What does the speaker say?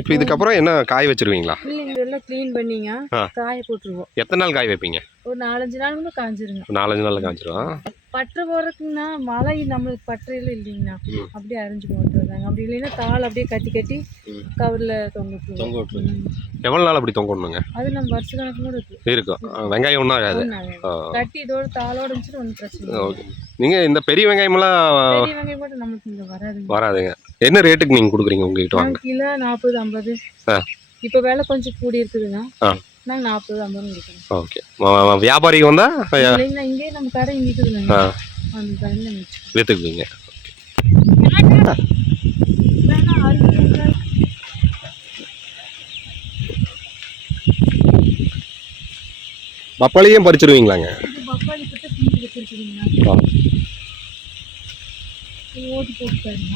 இப்போ இதுக்கப்புறம் என்ன காய வச்சிருவீங்களா? இல்லைங்க, எல்லாம் க்ளீன் பண்ணிங்க காய போட்டுருவோம். எத்தனை நாள் காய வைப்பீங்க? ஒரு 4-5 நாள் காஞ்சிருங்க. 4-5 நாள் காய்ச்சிரும். பற்று போகிறதுக்குன்னா மழை நம்மளுக்கு பற்றையில இல்லைங்கண்ணா, அப்படியே அரைஞ்சு போட்டுருந்தாங்க. அப்படி இல்லைன்னா தாள் அப்படியே கட்டி கட்டி கவரில் தொங்க விட்டுருவோம். எவ்வளோ நாள் அப்படி தொங்க விடணுங்க? அது நம்ம வருஷ கணக்கு கூட இருக்கும். வெங்காயம் ஒன்றும் ஆகாது. கட்டி இதோட தாளோட இருந்துச்சுன்னு ஒன்றும் பிரச்சனை இல்லை. ஓகே. நீங்கள் இந்த பெரிய வெங்காயமெல்லாம் பெரிய வெங்காயம் மட்டும் நமக்கு இங்கே வராதுங்க. என்ன ரேட்டுக்கு நீங்கள் கொடுக்குறீங்க உங்ககிட்ட? வாங்க கிலோ 40-50. இப்போ விலை கொஞ்சம் கூடி இருக்குதுங்க. நாங்கள் 40-50 கொடுக்குறோம். ஓகே. வியாபாரிக்கு வந்தால் இல்லைங்கண்ணா, இங்கே நம்ம கடை இங்கே இருக்குதுங்க, அந்த கடையில் விற்றுக்குவீங்க. பப்பாளியும் பறிச்சிருவீங்களாங்க? பப்பாளி கிட்ட பீடி வச்சிருக்கீங்களா? ஓட்டு போட்டு பாருங்க.